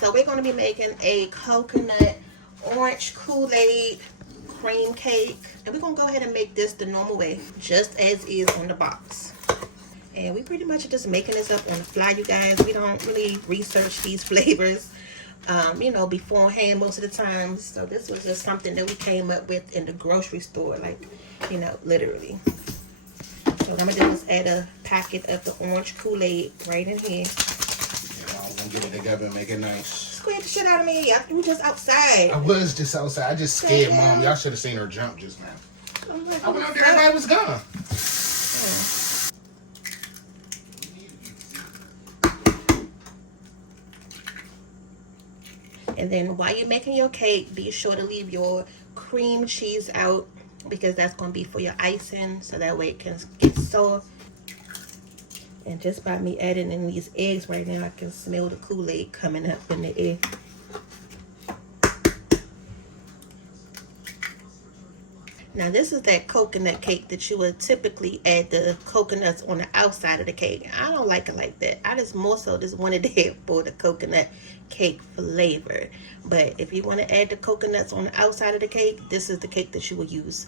So we're going to be making a coconut orange Kool-Aid cream cake. And we're going to go ahead and make this the normal way, just as is on the box. And we pretty much are just making this up on the fly, you guys. We don't really research these flavors, you know, beforehand most of the time. So this was just something that we came up with in the grocery store, like, you know, literally. So what I'm going to do is add a packet of the orange Kool-Aid right in here. Yeah, I'm going to get it together and make it nice. Scared the shit out of me. You were just outside. I was just outside. I just scared Mom. Y'all should have seen her jump just now. I went out there, everybody was gone. And then while you're making your cake, be sure to leave your cream cheese out, because that's going to be for your icing, so that way it can get soft. And just by me adding in these eggs right now, I can smell the Kool-Aid coming up in the air. Now this is that coconut cake that you would typically add the coconuts on the outside of the cake. I don't like it like that. I just more so just wanted it for the coconut cake flavor. But if you want to add the coconuts on the outside of the cake, this is the cake that you will use.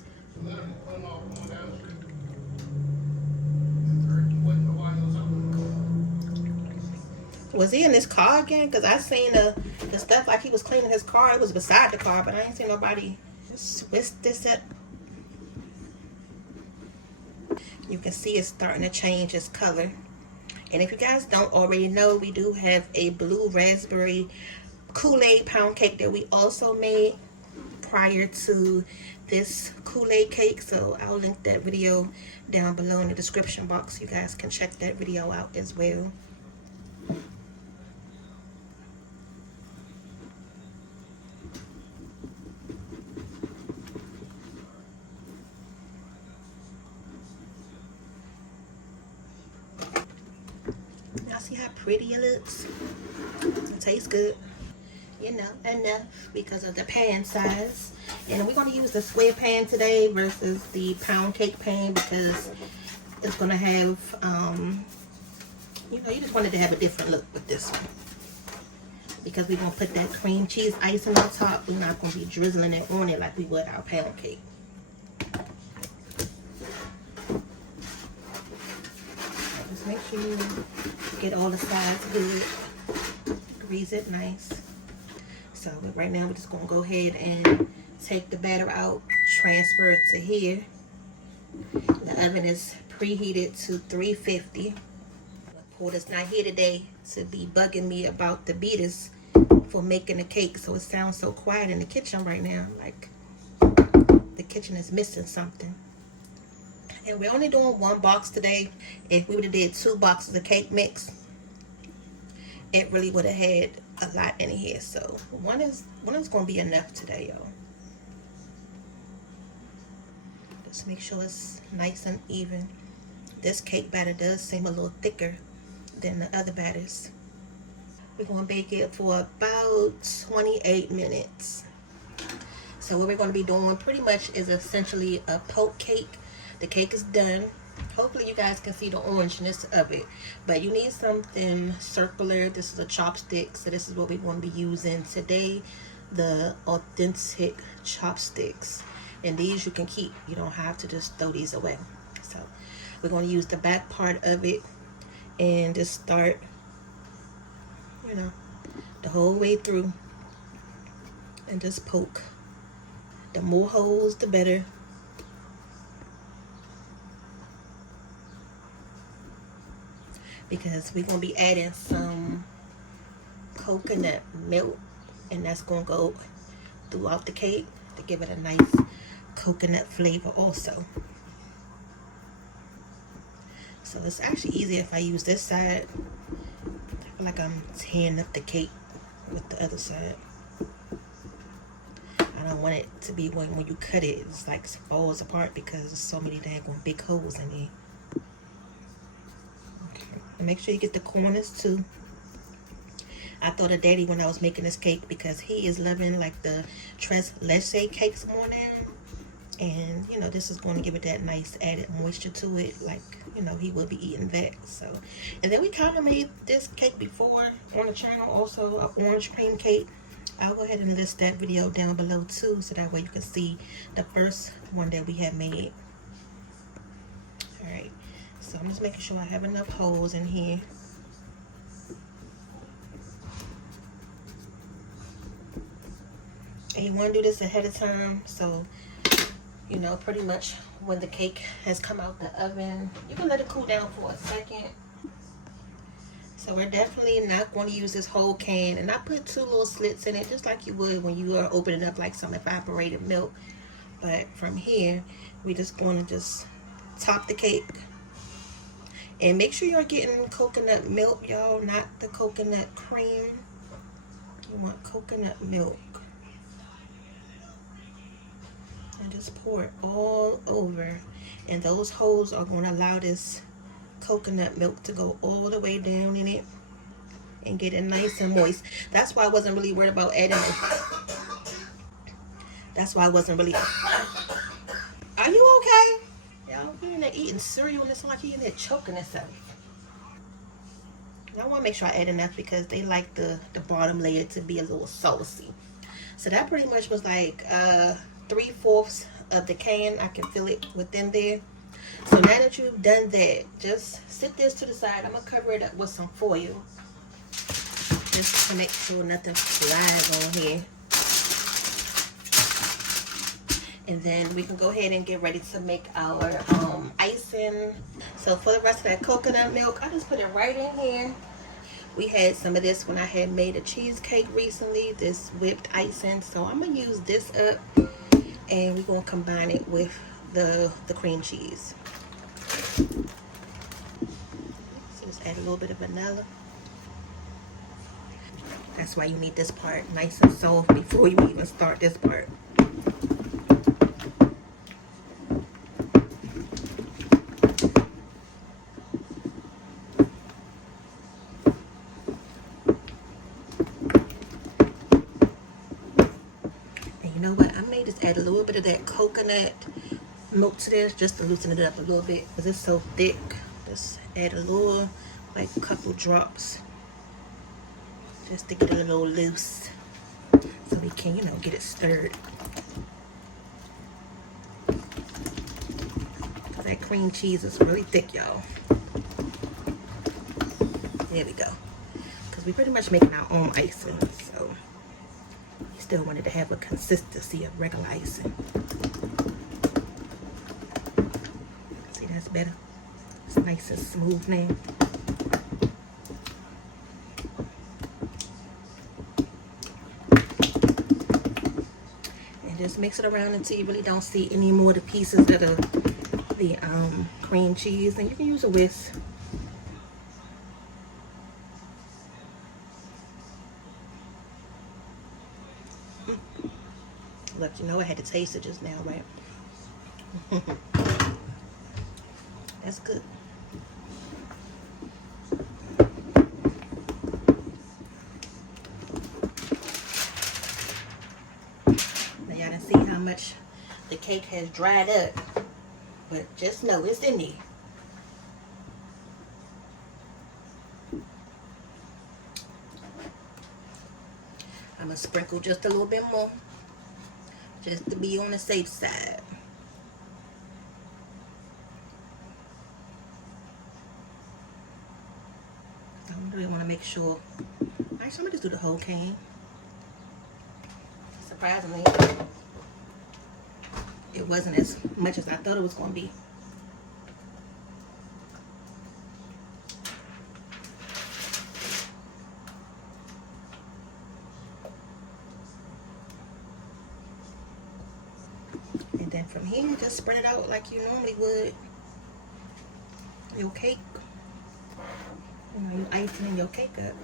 Was he in his car again? Because I seen the stuff like he was cleaning his car. It was beside the car, but I ain't seen nobody twist this up. You can see it's starting to change its color. And if you guys don't already know, we do have a blue raspberry Kool-Aid pound cake that we also made prior to this Kool-Aid cake. So I'll link that video down below in the description box. You guys can check that video out as well. Y'all see how pretty it looks? It tastes good. You know, enough because of the pan size. And we're going to use the square pan today versus the pound cake pan, because it's going to have, you know, you just wanted to have a different look with this one. Because we're going to put that cream cheese icing on top. We're not going to be drizzling it on it like we would our pound cake. Just make sure you get all the sides good. Grease it nice. So right now we're just going to go ahead and take the batter out, transfer it to here. The oven is preheated to 350. The porter's not here today to be bugging me about the beaters for making the cake, so it sounds so quiet in the kitchen right now, like the kitchen is missing something. And we're only doing one box today. If we would have did 2 boxes of cake mix, it really would have had a lot in here. So one is going to be enough today, y'all. Just make sure it's nice and even. This cake batter does seem a little thicker than the other batters. We're going to bake it for about 28 minutes. So what we're going to be doing pretty much is essentially a poke cake. The cake is done. Hopefully you guys can see the orangeness of it. But you need something circular. This is a chopstick. So this is what we're going to be using today. The authentic chopsticks. And these you can keep. You don't have to just throw these away. So we're going to use the back part of it. And just start, you know, the whole way through. And just poke. The more holes, the better. Because we're going to be adding some coconut milk, and that's going to go throughout the cake to give it a nice coconut flavor also. So it's actually easier if I use this side. I feel like I'm tearing up the cake with the other side. I don't want it to be when you cut it, it's like falls apart because there's so many dang big holes in there. Make sure you get the corners too. I thought of Daddy when I was making this cake because he is loving like the tres leche cakes more now. And you know, this is going to give it that nice added moisture to it, like, you know, he will be eating that. So, and then we kind of made this cake before on the channel, also an orange cream cake. I'll go ahead and list that video down below too, so that way you can see the first one that we had made. All right, so I'm just making sure I have enough holes in here. And you want to do this ahead of time, so you know, pretty much when the cake has come out the oven, you can let it cool down for a second. So we're definitely not going to use this whole can, and I put 2 little slits in it, just like you would when you are opening up like some evaporated milk. But from here, we're just going to just top the cake. And make sure you're getting coconut milk, y'all, not the coconut cream. You want coconut milk. And just pour it all over, and those holes are going to allow this coconut milk to go all the way down in it and get it nice and moist. That's why I wasn't really worried about adding it. That's why I wasn't really. Are you okay? Y'all, he in there eating cereal and it's like he in there choking himself. I want to make sure I add enough because they like the bottom layer to be a little saucy. So that pretty much was like 3/4 of the can. I can feel it within there. So now that you've done that, just sit this to the side. I'm gonna cover it up with some foil just to make sure nothing flies on here. And then we can go ahead and get ready to make our icing. So for the rest of that coconut milk, I just put it right in here. We had some of this when I had made a cheesecake recently, this whipped icing. So I'm gonna use this up, and we're gonna combine it with the cream cheese. So just add a little bit of vanilla. That's why you need this part nice and soft before you even start this part. And you know what? I may just add a little bit of that coconut milk to this just to loosen it up a little bit because it's so thick. Just add a little, like a couple drops, just to get it a little loose so we can, you know, get it stirred. Because that cream cheese is really thick, y'all. There we go. Because we're pretty much making our own icing, so we still wanted to have a consistency of regular icing. See, that's better. It's nice and smooth now. Just mix it around until you really don't see any more of the pieces of the cream cheese, and you can use a whisk. Look, you know I had to taste it just now, right? That's good. Much the cake has dried up, but just know it's in there. I'm gonna sprinkle just a little bit more just to be on the safe side. I really want to make sure. Actually, I'm gonna just do the whole can. Surprisingly, it wasn't as much as I thought it was going to be. And then from here, just spread it out like you normally would your cake. You know, you icing your cake up.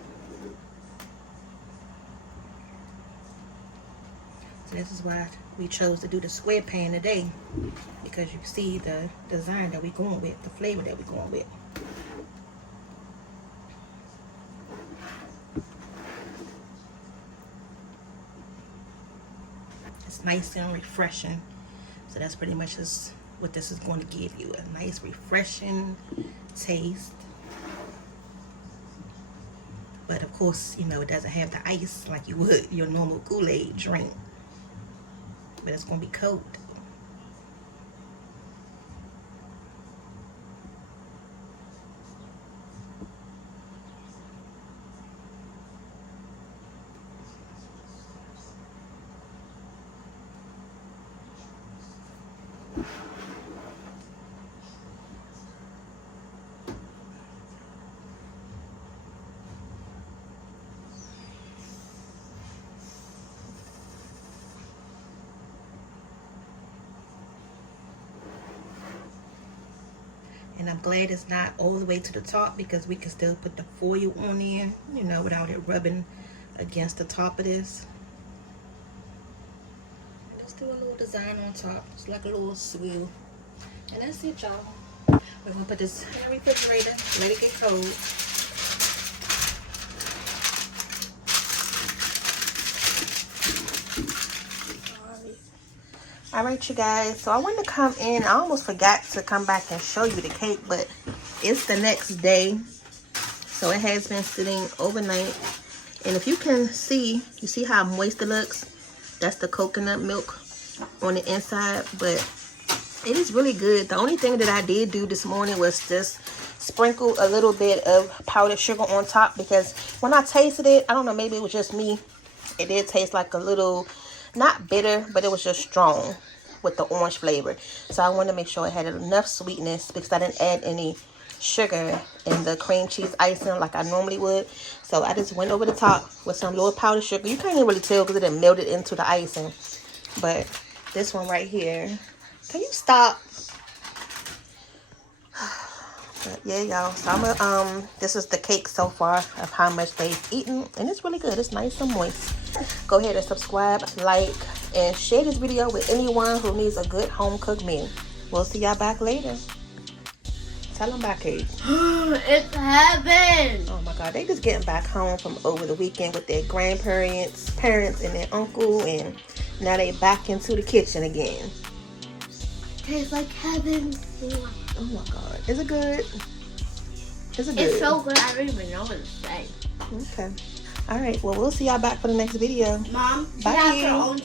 So this is why we chose to do the square pan today, because you see the design that we're going with, the flavor that we're going with. It's nice and refreshing. So So that's pretty much just what this is going to give you. A nice refreshing taste. But of course, you know, it doesn't have the ice like you would your normal Kool-Aid drink. But it's going to be cold. And I'm glad it's not all the way to the top, because we can still put the foil on in, you know, without it rubbing against the top of this. Just do a little design on top, just like a little swivel. And that's it, y'all. We're gonna put this in the refrigerator, let it get cold. Alright, you guys, so I wanted to come in. I almost forgot to come back and show you the cake, but it's the next day, so it has been sitting overnight. And if you can see, you see how moist it looks? That's the coconut milk on the inside, but it is really good. The only thing that I did do this morning was just sprinkle a little bit of powdered sugar on top, because when I tasted it, I don't know, maybe it was just me, it did taste like a little, not bitter, but it was just strong with the orange flavor. So I wanted to make sure it had enough sweetness, because I didn't add any sugar in the cream cheese icing like I normally would. So I just went over the top with some little powdered sugar. You can't even really tell because it didn't melted into the icing. But this one right here, can you stop? But yeah, y'all, so I'm gonna this is the cake so far of how much they've eaten, and it's really good. It's nice and moist. Go ahead and subscribe, like, and share this video with anyone who needs a good home cooked meal. We'll see y'all back later. Tell them back, Kate. It's heaven. Oh my God, they just getting back home from over the weekend with their grandparents, parents, and their uncle, and now they back into the kitchen again. Tastes like heaven. Oh my God, is it good? Is it good? It's so good, I don't even know what to say. Okay. All right, well, we'll see y'all back for the next video. Mom, she Bye. has her own